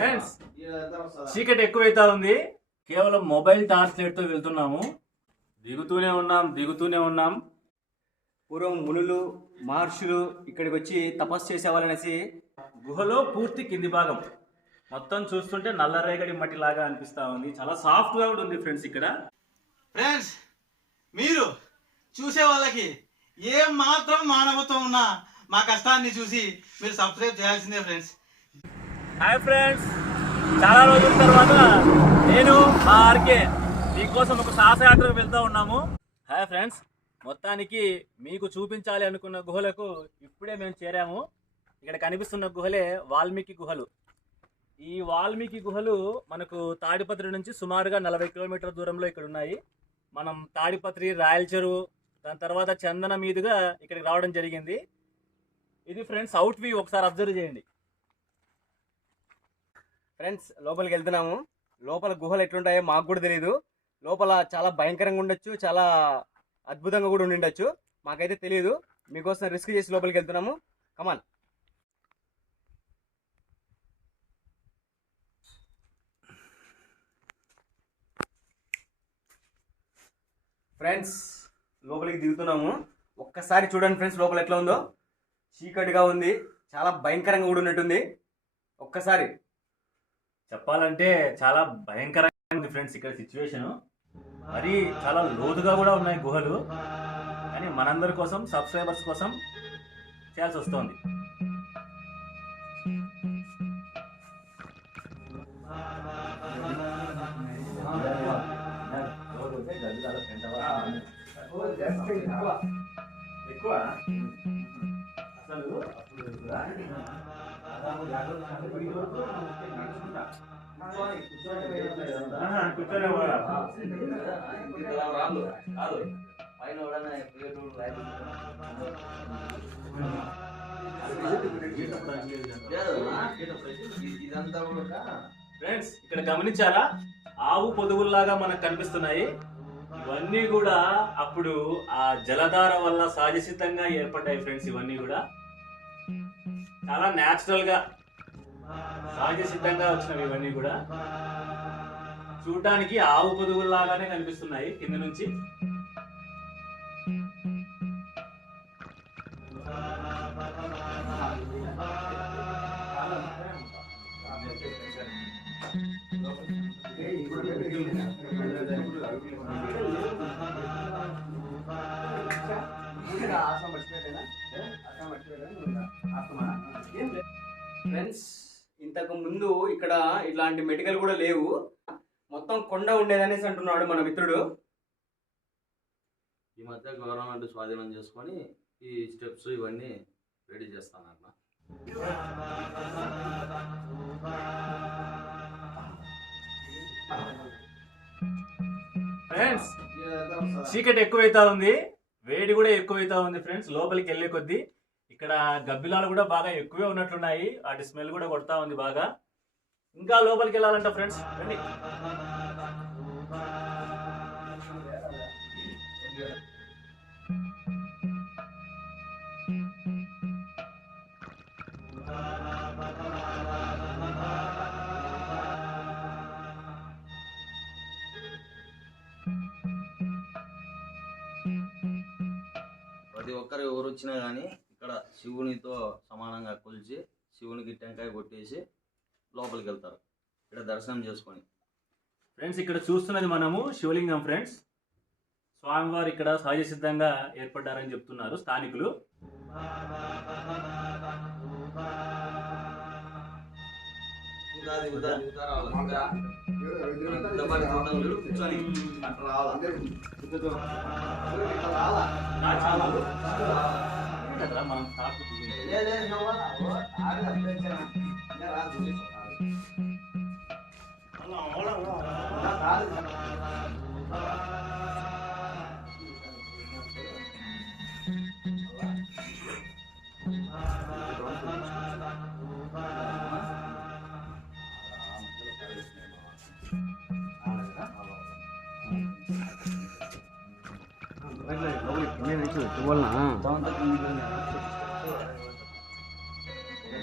Friends చీకటి ఎక్కువైతా ఉంది. కేవలం మొబైల్ టార్చ్ లైట్తో వెళ్తున్నాము. దిగుతూనే ఉన్నాం. పూర్వం మునులు మహర్షులు ఇక్కడికి వచ్చి తపస్సు చేసేవాళ్ళనేసి గుహలో పూర్తి కింది భాగం మొత్తం చూస్తుంటే నల్లరేగడి మట్టి లాగా అనిపిస్తా ఉంది. చాలా సాఫ్ట్ గా కూడా ఉంది ఫ్రెండ్స్. ఇక్కడ ఫ్రెండ్స్ మీరు చూసే వాళ్ళకి ఏం మాత్రం మానవత్వం ఉన్నా మా కష్టాన్ని చూసి మీరు సబ్స్క్రైబ్ చేయాల్సిందే ఫ్రెండ్స్. హాయ్ ఫ్రెండ్స్, చాలా రోజుల తర్వాత నేను మా ఆర్కే మీకోసం ఒక సాహసయాత్రకు వెళ్తూ ఉన్నాము. హాయ్ ఫ్రెండ్స్, మొత్తానికి మీకు చూపించాలి అనుకున్న గుహలకు ఇప్పుడే మేము చేరాము. ఇక్కడ కనిపిస్తున్న గుహలే వాల్మీకి గుహలు. ఈ వాల్మీకి గుహలు మనకు తాడిపత్రి నుంచి సుమారుగా 40 కిలోమీటర్ల దూరంలో ఇక్కడ ఉన్నాయి. మనం తాడిపత్రి, రాయల చెరువు, దాని తర్వాత చందన మీదుగా ఇక్కడికి రావడం జరిగింది. ఇది ఫ్రెండ్స్ అవుట్ వ్యూ, ఒకసారి అబ్జర్వ్ చేయండి. ఫ్రెండ్స్ లోపలికి వెళ్తున్నాము. లోపల గుహలు ఎట్లుంటాయో మాకు కూడా తెలియదు. లోపల చాలా భయంకరంగా ఉండొచ్చు, చాలా అద్భుతంగా కూడా ఉండిండొచ్చు, మాకైతే తెలియదు. మీకోసం రిస్క్ చేసి లోపలికి వెళ్తున్నాము. కమాన్. ఫ్రెండ్స్ లోపలికి దిగుతున్నాము. ఒక్కసారి చూడండి ఫ్రెండ్స్, లోపల ఎట్లా ఉందో. చీకటిగా ఉంది, చాలా భయంకరంగా కూడా ఉన్నట్టుంది. ఒక్కసారి చెప్పాలంటే చాలా భయంకరంగా ఉంది ఫ్రెండ్స్. ఇక్కడ సిచ్యువేషన్ మరి చాలా లోతుగా కూడా ఉన్నాయి గుహలు. కానీ మనందరి కోసం, సబ్స్క్రైబర్స్ కోసం చేయాల్సి వస్తుంది. ఫ్రెండ్స్ ఇక్కడ గమనించారా, ఆవు పొదుగుల్లాగా మనకు కనిపిస్తున్నాయి. ఇవన్నీ కూడా అప్పుడు ఆ జలధార వల్ల సహజసిద్ధంగా ఏర్పడ్డాయి ఫ్రెండ్స్. ఇవన్నీ కూడా చాలా న్యాచురల్ గా సహజసిద్ధంగా వచ్చినవి. ఇవన్నీ కూడా చూడటానికి ఆవు పొదుగుల్లాగానే కనిపిస్తున్నాయి కింద నుంచి. ఫ్రెండ్స్ ఇంతకు ముందు ఇక్కడ ఇట్లాంటి మెడికల్ కూడా లేవు, మొత్తం కొండ ఉండేదనేసి అంటున్నాడు మన మిత్రుడు. ఈ మధ్య గవర్నమెంట్ స్వాధీనం చేసుకొని ఈ స్టెప్స్ ఇవన్నీ రెడీ చేస్తానన్న. ఫ్రెండ్స్ చీకటి ఎక్కువైతా ఉంది, వేడి కూడా ఎక్కువైతా ఉంది ఫ్రెండ్స్. లోపలికి వెళ్ళే కొద్దీ ఇక్కడ గబ్బిలాలు కూడా బాగా ఎక్కువే ఉన్నట్లున్నాయి. వాటి స్మెల్ కూడా కొడతా ఉంది బాగా. ఇంకా లోపలికి వెళ్ళాలంట ఫ్రెండ్స్, రండి. ప్రతి ఒక్కరు ఎవరు వచ్చినా కానీ ఇక్కడ శివునితో సమానంగా కొలిచి శివునికి టెంకాయ కొట్టేసి లోపలికి వెళ్తారు ఇక్కడ దర్శనం చేసుకొని. ఫ్రెండ్స్ ఇక్కడ చూస్తున్నది మనము శివలింగం ఫ్రెండ్స్. స్వామివారు ఇక్కడ సహజ సిద్ధంగా ఏర్పడ్డారని చెప్తున్నారు స్థానికులు.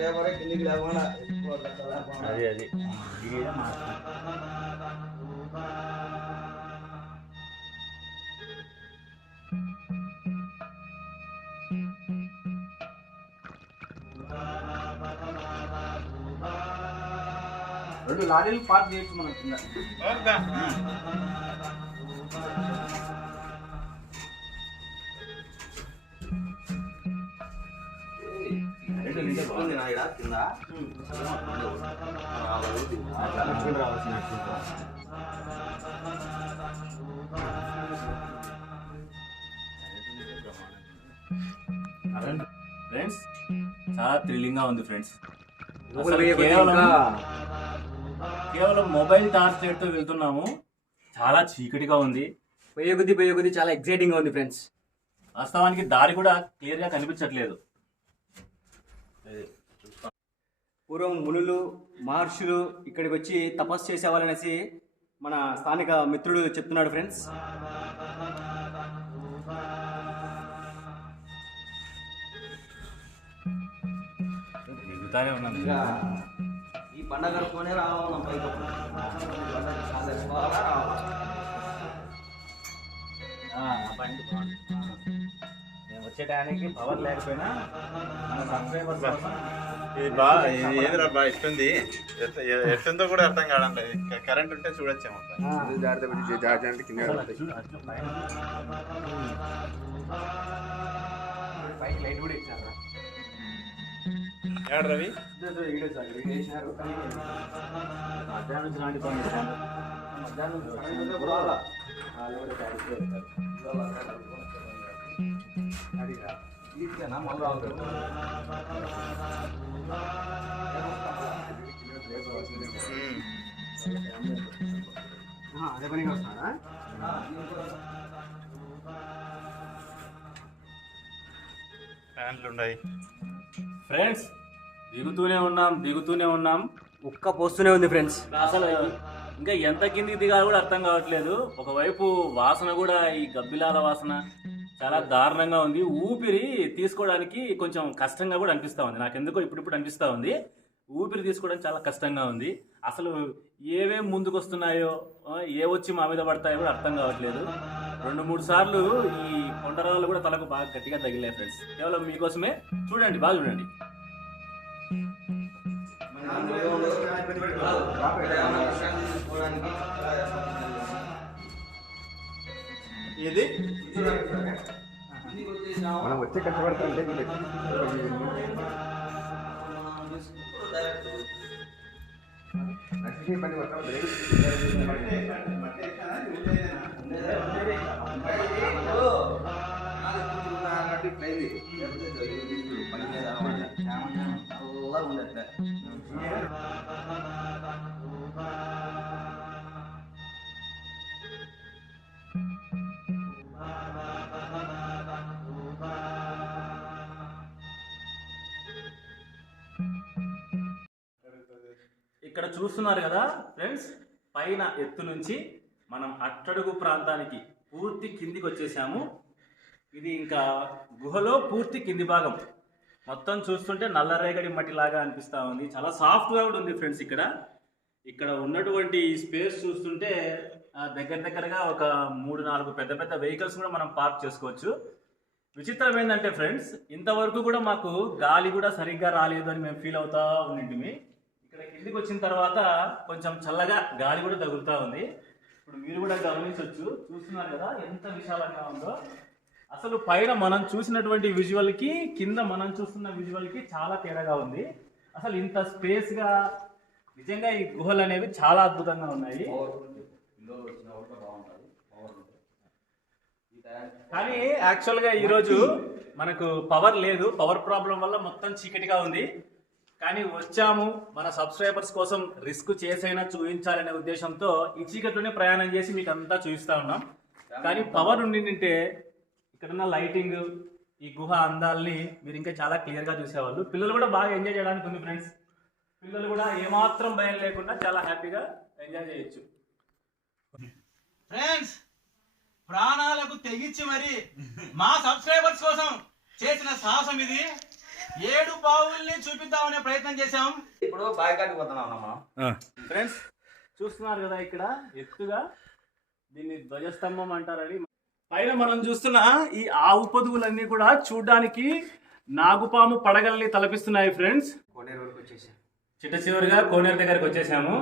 లేవరే కిందికి లేకుండా ఎక్కువ గట్ట లేకుండా. అది అది ఇది రెండు లారీలు పార్క్ చేయొచ్చు మనం కింద. ఉంది నా ఈడ కింద. ఫ్రెండ్స్ చాలా థ్రిల్లింగ్ గా ఉంది ఫ్రెండ్స్. కేవలం మొబైల్ టార్చ్ లైట్ తో వెళ్తున్నాము. చాలా చీకటిగా ఉంది. పోయే కొద్ది చాలా ఎక్సైటింగ్ గా ఉంది ఫ్రెండ్స్. వాస్తవానికి దారి కూడా క్లియర్ గా కనిపించట్లేదు. పూర్వం మునులు మహర్షులు ఇక్కడికి వచ్చి తపస్సు చేసేవాళ్ళనేసి మన స్థానిక మిత్రుడు చెప్తున్నాడు ఫ్రెండ్స్. దిగుతానే ఉన్నాం. ఇక ఈ పండగ గడుపుకొనే రావాలి పైకి. నేను వచ్చే టైంకి పవర్ లేకపోయినా మన సబ్స్క్రైబర్స్ కోసం ఇది బాగా ఏదిరా బాగా ఇస్తుంది. ఎట్టుందో కూడా అర్థం కాదండి. కరెంట్ ఉంటే చూడొచ్చేమో. పైకి లైట్ కూడా ఇచ్చారు. ఏడు రవి మధ్యాహ్నం నుంచి నాటి పని చేశాను. అదే పనిగా వస్తారా? ఫ్యాన్లు ఉన్నాయి. ఫ్రెండ్స్ దిగుతూనే ఉన్నాం. ఉక్క పోస్తూనే ఉంది ఫ్రెండ్స్. అసలు ఇంకా ఎంత కిందికి దిగాలో కూడా అర్థం కావట్లేదు. ఒకవైపు వాసన కూడా ఈ గబ్బిలాల వాసన చాలా దారుణంగా ఉంది. ఊపిరి తీసుకోవడానికి కొంచెం కష్టంగా కూడా అనిపిస్తూ ఉంది. నాకెందుకో ఇప్పుడు అనిపిస్తూ ఉంది. ఊపిరి తీసుకోవడానికి చాలా కష్టంగా ఉంది. అసలు ఏవేం ముందుకు వస్తున్నాయో ఏ వచ్చి మా మీద పడతాయో కూడా అర్థం కావట్లేదు. 2-3 సార్లు ఈ కొండరాళ్ళు కూడా తలకు బాగా గట్టిగా తగిలాయి ఫ్రెండ్స్. కేవలం మీకోసమే చూడండి, బాగా చూడండి. ఇది మనం వచ్చే కష్టపడుతుంటే ఇక్కడ చూస్తున్నారు కదా ఫ్రెండ్స్, పైన ఎత్తు నుంచి మనం అట్టడుగు ప్రాంతానికి పూర్తి కిందికి వచ్చేసాము. ఇది ఇంకా గుహలో పూర్తి కింది భాగం. మొత్తం చూస్తుంటే నల్లరేగడి మట్టి లాగా అనిపిస్తూ ఉంది. చాలా సాఫ్ట్గా కూడా ఉంది ఫ్రెండ్స్. ఇక్కడ ఉన్నటువంటి స్పేస్ చూస్తుంటే దగ్గరగా ఒక 3-4 పెద్ద వెహికల్స్ కూడా మనం పార్క్ చేసుకోవచ్చు. విచిత్రం ఏంటంటే ఫ్రెండ్స్, ఇంతవరకు కూడా మాకు గాలి కూడా సరిగ్గా రాలేదు అని మేము ఫీల్ అవుతా ఉండింటిమి. ఇక్కడ కిందికి వచ్చిన తర్వాత కొంచెం చల్లగా గాలి కూడా తగులుతూ ఉంది. ఇప్పుడు మీరు కూడా గమనించవచ్చు, చూస్తున్నారు కదా ఎంత విశాలంగా ఉందో. అసలు పైన మనం చూసినటువంటి విజువల్కి కింద మనం చూస్తున్న విజువల్కి చాలా తేడాగా ఉంది. అసలు ఇంత స్పేస్గా నిజంగా ఈ గుహలు అనేవి చాలా అద్భుతంగా ఉన్నాయి. కానీ యాక్చువల్గా ఈరోజు మనకు పవర్ లేదు. పవర్ ప్రాబ్లం వల్ల మొత్తం చీకటిగా ఉంది. కానీ వచ్చాము, మన సబ్స్క్రైబర్స్ కోసం రిస్క్ చేసైనా చూపించాలనే ఉద్దేశంతో ఈ చీకట్లోనే ప్రయాణం చేసి మీకు అంతా చూపిస్తా ఉన్నాం. కానీ పవర్ ఉండింటే ఇక్కడున్న లైటింగ్, ఈ గుహ అందాల్ని మీరు ఇంకా చాలా క్లియర్గా చూసేవాళ్ళు. పిల్లలు కూడా బాగా ఎంజాయ్ చేయడానికి ఉంది ఫ్రెండ్స్. పిల్లలు కూడా ఏమాత్రం భయం లేకుండా చాలా హ్యాపీగా ఎంజాయ్ చేయొచ్చు. ఫ్రెండ్స్, ప్రాణాలకు తెగించి మరి మా సబ్స్క్రైబర్స్ కోసం చేసిన సాహసం ఇది. 7 బావుల్ని చూపిద్దామనే ప్రయత్నం చేశాం. ఇప్పుడు బాయికాటికి పోతున్నాం అన్న మనం. ఫ్రెండ్స్ చూస్తున్నారు కదా ఇక్కడ ఎత్తుగా దీన్ని ధ్వజస్తంభం అంటారని. పైన మనం చూస్తున్న ఈ ఆవు పొదుగులన్నీ కూడా చూడ్డానికి నాగుపాము పడగల్ని తలపిస్తున్నాయి ఫ్రెండ్స్. కోనేరు వరకు వచ్చేసాం. చిట్ట చివరిగా కోనేరు దగ్గరికి వచ్చేసాము.